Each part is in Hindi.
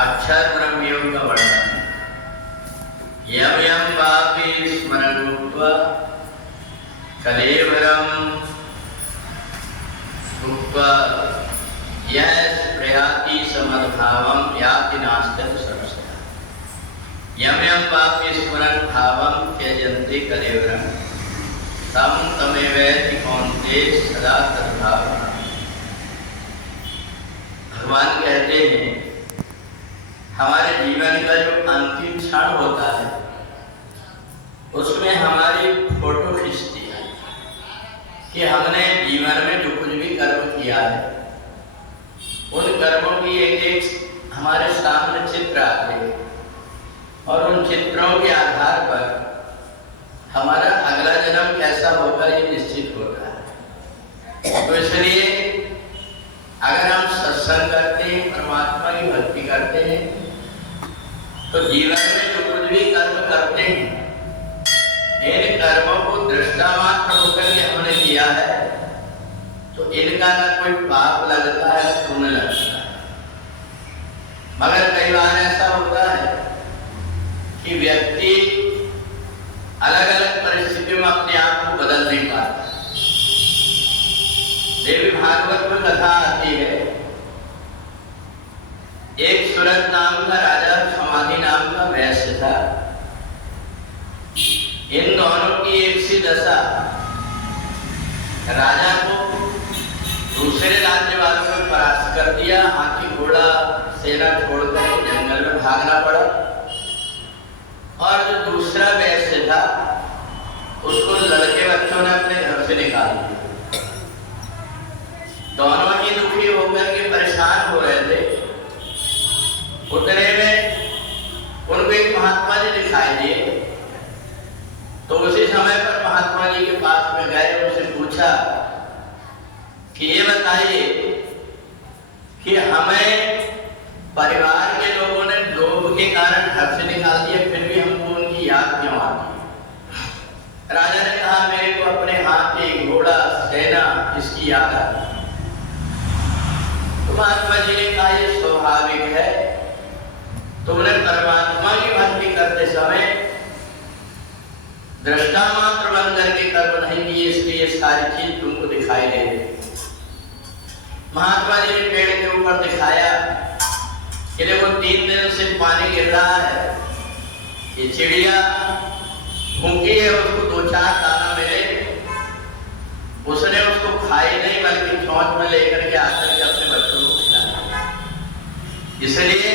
अक्षर ब्रह्मयोग का वर्णन। यम यम पापी स्मरण भूत्वा कलेवरम भूत्वा यह प्रयाति समद्भावम याति नास्त्यं संशयः। यम यम पापी स्मरण भावम त्यजन्ते कलेवरम तम तमेवेति कौन्तेय सदा तद्भावः। भगवान कहते हैं हमारे जीवन का जो अंतिम क्षण होता है उसमें हमारी फोटो खींचती है कि हमने जीवन में जो कुछ भी कर्म किया है उन कर्मों की एक एक हमारे सामने चित्र आते हैं और उन चित्रों के आधार पर हमारा अगला जन्म कैसा होगा ये निश्चित होता है। तो इसलिए अगर हम सत्संग करते हैं, परमात्मा की भक्ति करते हैं, तो जीवन में जो कुछ भी कर्म करते हैं इन कर्मों को दृष्टा मात्र होकर के हमने किया है तो इनका ना कोई पाप लगता है पुण्य लगता है। मगर कई बार ऐसा होता है कि व्यक्ति अलग अलग परिस्थितियों में अपने आप को बदल नहीं पाता। देवी भागवत में कथा आती है, एक सूरत नाम का राजा, समाधि नाम का वैश्य था। इन दोनों की एक सी दशा, राजा को दूसरे राज्य वालों ने परास्त कर दिया, हाथी घोड़ा सेना छोड़कर जंगल में भागना पड़ा। और जो दूसरा वैश्य था उसको लड़के बच्चों ने अपने घर से निकाल दिया। दोनों ही दुखी होकर के परेशान हो रहे थे। उतने में उनको एक महात्मा जी दिखाई दिए, तो उसी समय पर महात्मा जी के पास में गए, उनसे पूछा कि ये बताइए कि हमें परिवार के लोगों ने लोभ के कारण घर से निकाल दिया, फिर भी हमको उनकी याद क्यों आती है? राजा ने कहा मेरे को अपने हाथी घोड़ा सेना इसकी याद आती। तो महात्मा जी ने कहा ये स्वाभाविक है, तुमने परमात्मा की भक्ति करते समय दृष्टा मात्र बन करके कर्म नहीं किए, इसलिए सारी चीज तुमको दिखाई दे रही। महात्मा जी ने पेड़ के ऊपर दिखाया कि देखो 3 दिन से पानी गिर रहा है, ये चिड़िया भूखी है, उसको 2-4 दाना मिले, उसने उसको खाई नहीं बल्कि चोंच में लेकर के आकर के अपने बच्चों को खिलाया। इसलिए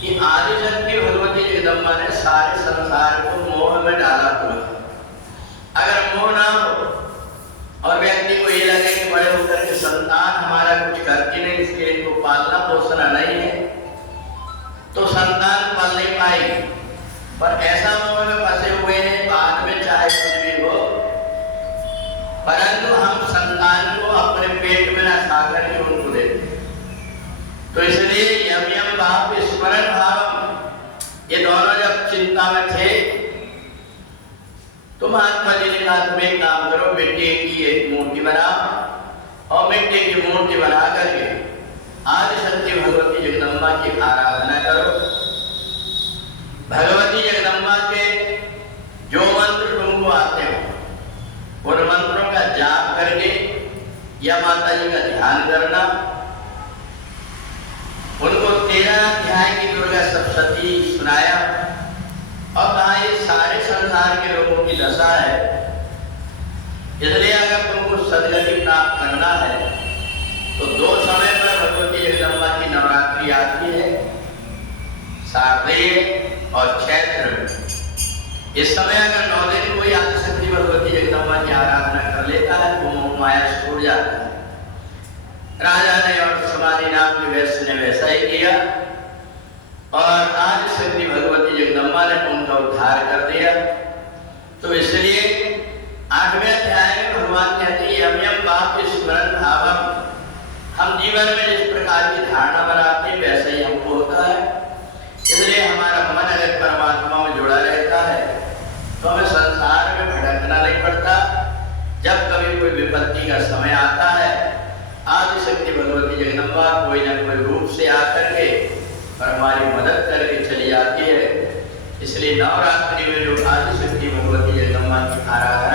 कि आदि शक्ति भगवती जगदम्बा ने सारे संसार को मोह में डाला हुआ है। अगर मोह ना हो और व्यक्ति को ये लगे कि बड़े होकर के संतान हमारा कुछ करती नहीं, इसके इनको पालना पोसना नहीं है, तो संतान पाल नहीं पाएगी। पर ऐसा मोह में फंसे हुए हैं, बाद में चाहे कुछ भी हो, परंतु हम संतान को अपने पेट में न खा करके उनको देते। तो इसलिए यम यम भाव स्मरण भाव, ये दोनों जब चिंता में थे तो महात्मा जी ने कहा तुम एक काम करो, मिट्टी की एक मूर्ति बनाओ और मिट्टी की मूर्ति बना करके आदि शक्ति भगवती जगदम्बा की आराधना करो। भगवती जगदम्बा के जो मंत्र तुमको आते हो उन मंत्रों का जाप करके या माता जी का ध्यान करना, उनको 13 अध्याय की दुर्गा सप्तशती सुनाया और कहा ये सारे संसार के लोगों की दशा है, इसलिए अगर तुमको सदगति प्राप्त करना है तो 2 समय पर भगवती जगदम्बा की नवरात्रि आती है, शारदीय और चैत्र में। इस समय अगर 9 दिन कोई आदिशक्ति भगवती जगदम्बा की आराधना कर लेता है तो मोह माया छूट जाता है। राजा ने और समाधि नाम के वैश्य ने वैसा ही किया और आदिशक्ति भगवती जगदम्बा ने उनका उद्धार कर दिया। तो इसलिए 8वें अध्याय में भगवान कहते हैं यम यम पाप स्मरण भावम, हम जीवन में जिस प्रकार की धारणा बनाते हैं वैसा ही हमको होता है। इसलिए हमारा मन अगर परमात्मा में जुड़ा रहता है तो हमें संसार में भटकना नहीं पड़ता। जब कभी कोई विपत्ति का समय आता है आदिशक्ति भगवती जगदम्बा कोई न कोई रूप से आकर के और हमारी मदद करके चली जाती है। इसलिए नवरात्रि में जो आदिशक्ति भगवती जगदम्बा की आराधना